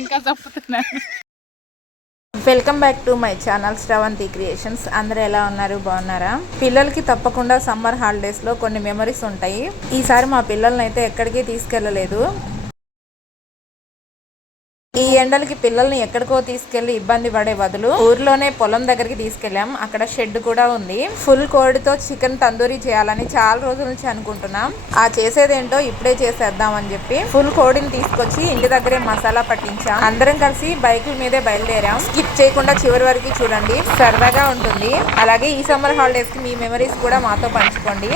ఇంకా చెప్తున్నాను. Welcome back to my channel Sravanthi creations. అందరూ ఎలా ఉన్నారు, బాగున్నారా? పిల్లలకి తప్పకుండా సమ్మర్ హాలిడేస్లో కొన్ని మెమరీస్ ఉంటాయి. ఈసారి మా పిల్లల్ని అయితే ఎక్కడికి తీసుకెళ్ళలేదు. ఈ ఎండలకి పిల్లల్ని ఎక్కడికో తీసుకెళ్లి ఇబ్బంది పడే బదులు ఊర్లోనే పొలం దగ్గరికి తీసుకెళ్ళాం. అక్కడ షెడ్ కూడా ఉంది. ఫుల్ కోడితో చికెన్ తందూరీ చేయాలని చాలా రోజుల నుంచి అనుకుంటున్నాం. ఆ చేసేదేంటో ఇప్పుడే చేసేద్దాం అని చెప్పి ఫుల్ కోడిని తీసుకొచ్చి ఇంటి దగ్గరే మసాలా పట్టించాం. అందరం కలిసి బైకుల మీదే బయలుదేరాం. స్కిప్ చేయకుండా చివరి వరకు చూడండి, సరదాగా ఉంటుంది. అలాగే ఈ సమ్మర్ హాలిడేస్ కి మీ మెమరీస్ కూడా మాతో పంచుకోండి.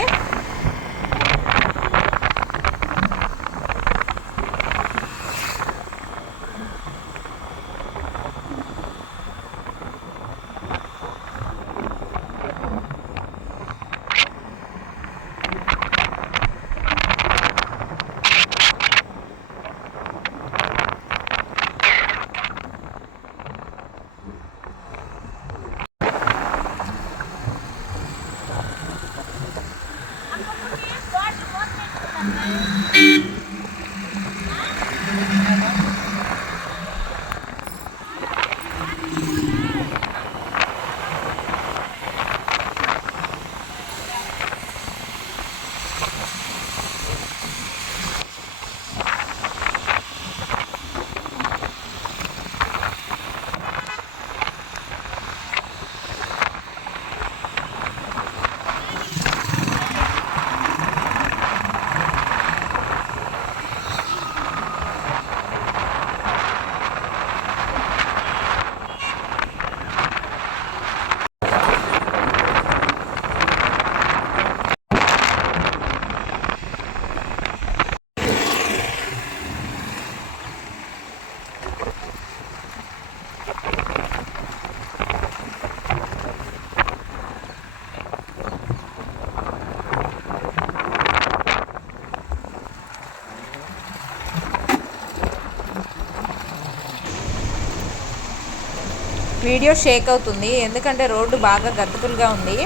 వీడియో షేక్ అవుతుంది ఎందుకంటే రోడ్డు బాగా గతుకులుగా ఉంది.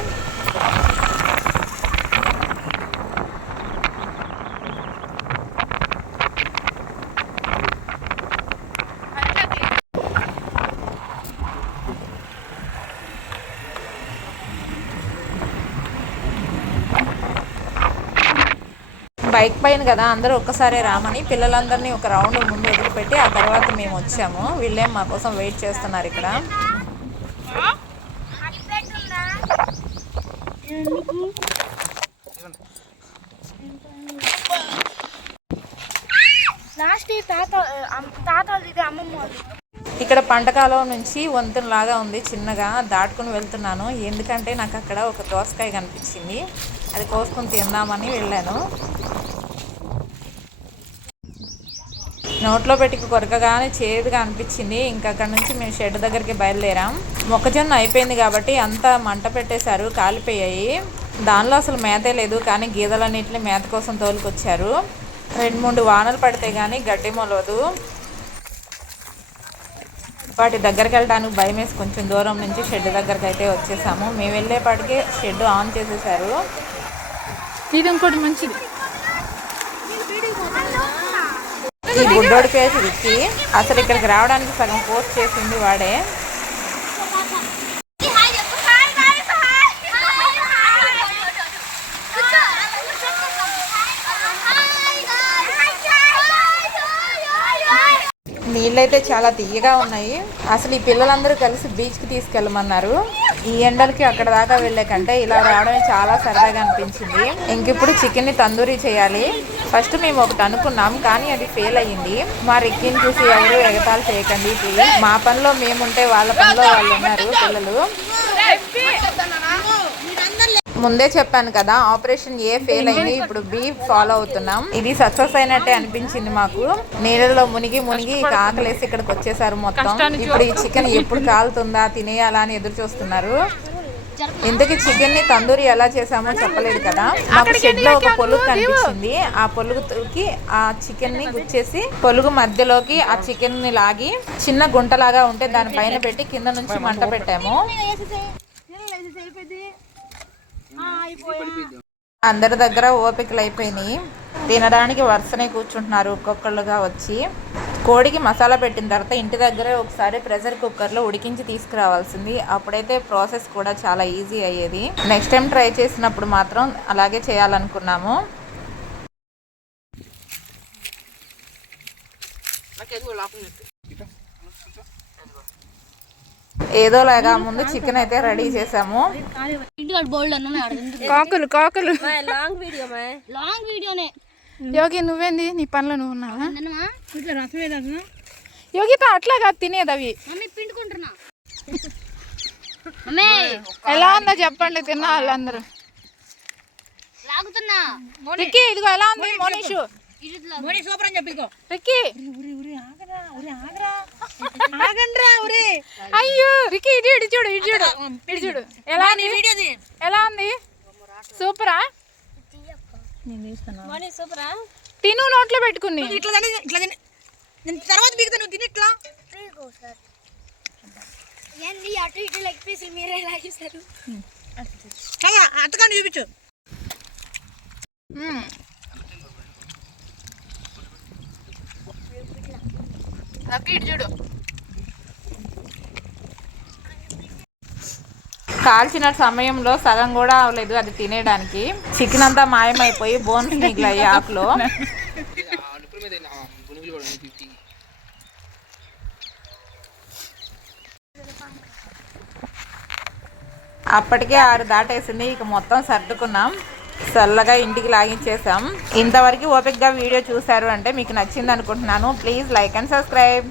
బైక్ పైన కదా అందరూ ఒక్కసారే రామని పిల్లలందరినీ ఒక రౌండ్ ముందు వదిలిపెట్టి ఆ తర్వాత మేము వచ్చాము. వీళ్ళేం మా కోసం వెయిట్ చేస్తున్నారు ఇక్కడ. ఇక్కడ పంటకాలం నుంచి వంతెనలాగా ఉంది, చిన్నగా దాటుకుని వెళ్తున్నాను. ఎందుకంటే నాకు అక్కడ ఒక దోసకాయ కనిపించింది, అది కోసుకొని తిందామని వెళ్ళాను. నోట్లో పెట్టి కొరకగానే చేదుగా అనిపించింది. ఇంకా అక్కడ నుంచి మేము షెడ్ దగ్గరికి బయలుదేరాం. మొక్కజొన్న అయిపోయింది కాబట్టి అంతా మంట పెట్టేశారు, కాలిపోయాయి. దానిలో అసలు మేతే లేదు, కానీ గీదలన్నింటినీ మేత కోసం తోలుకొచ్చారు. 2-3 వానలు పడితే కానీ గడ్డి మొలవదు. వాటి దగ్గరికి వెళ్ళడానికి భయం వేసి కొంచెం దూరం నుంచి షెడ్ దగ్గరికి అయితే వచ్చేసాము. మేము వెళ్ళేపాటికి షెడ్ ఆన్ చేసేసారు. ఇది ఇంకోటి మంచిది. ఈ బుడ్డోడి పేరు రుచి. అసలు ఇక్కడికి రావడానికి సగం పోస్ట్ చేసింది వాడే. నీళ్ళైతే చాలా తీయగా ఉన్నాయి. అసలు ఈ పిల్లలందరూ కలిసి బీచ్కి తీసుకెళ్ళమన్నారు. ఈ ఎండలకి అక్కడ దాకా వెళ్ళే కంటే ఇలా రావడం చాలా సరదాగా అనిపించింది. ఇంకిప్పుడు చికెన్ని తందూరీ చేయాలి. ఫస్ట్ మేము ఒకటి అనుకున్నాం, కానీ అది ఫెయిల్ అయ్యింది. మా రిక్కిని చూసి ఎవరు ఎగతాలు చేయకండి ప్లీజ్. మా పనిలో మేముంటే వాళ్ళ పనిలో వాళ్ళు ఉన్నారు పిల్లలు. ముందే చెప్పాను కదా, ఆపరేషన్ ఏ ఫెయిల్ అయింది, ఇప్పుడు బి ఫాలో అవుతున్నాం. ఇది సక్సెస్ అయినట్టే అనిపించింది మాకు. నీళ్ళలో మునిగి ఆకలేసి ఇక్కడికి వచ్చేసారు మొత్తం. ఇప్పుడు ఈ చికెన్ ఎప్పుడు కాలుతుందా తినేయాలా అని ఎదురు చూస్తున్నారు. ఇంతకీ చికెన్ ని తందూరి ఎలా చేసామో చెప్పలేదు కదా. మాకు షెడ్ లో ఒక పొలుగు కనిపించింది. ఆ పొలుగుకి ఆ చికెన్ ని గుచ్చేసి పొలుగు మధ్యలోకి ఆ చికెన్ ని లాగి చిన్న గుంటలాగా ఉంటే దాని పైన పెట్టి కింద నుంచి మంట పెట్టాము. అందరి దగ్గర ఓపికలు అయిపోయినాయి. తినడానికి వరుసనే కూర్చుంటున్నారు ఒక్కొక్కళ్ళుగా వచ్చి. కోడికి మసాలా పెట్టిన తర్వాత ఇంటి దగ్గరే ఒకసారి ప్రెషర్ కుక్కర్లో ఉడికించి తీసుకురావాల్సింది. అప్పుడైతే ప్రాసెస్ కూడా చాలా ఈజీ అయ్యేది. నెక్స్ట్ టైం ట్రై చేసినప్పుడు మాత్రం అలాగే చేయాలనుకున్నాము. ఏదోలాగా ముందు చికెన్ అయితే రెడీ చేసాము. కాకులు కాకులు యోగి నువ్వేంది నీ పనులు నువ్వు ఉన్నావా? యోగి అట్లా కాదు తినేది అవి. ఎలా ఉందో చెప్పండి తిన్నా వాళ్ళందరూ. రిక్కీ ఇదిగో ఎలా ఉంది మోనీషు? రిక్కీ అయ్యో రిక్కీ ఇటు చూడు ఇటు చూడు ఇటు చూడు. ఎలా ఉంది? ఎలా ఉంది? సూపరా? తిను నోట్లో పెట్టుకుని తర్వాత తినట్లా అత్తగా చూపించు. ఇటు చూడు. కాల్చిన సమయంలో సగం కూడా అవ్వలేదు అది తినేయడానికి. చికెన్ అంతా మాయమైపోయి బోన్స్ మిగిలాయి ఆకులో. అప్పటికే 6 దాటేసింది. ఇక మొత్తం సర్దుకున్నాం, చల్లగా ఇంటికి లాగించేసాం. ఇంతవరకు ఓపికగా వీడియో చూసారు అంటే మీకు నచ్చింది అనుకుంటున్నాను. Please like and subscribe.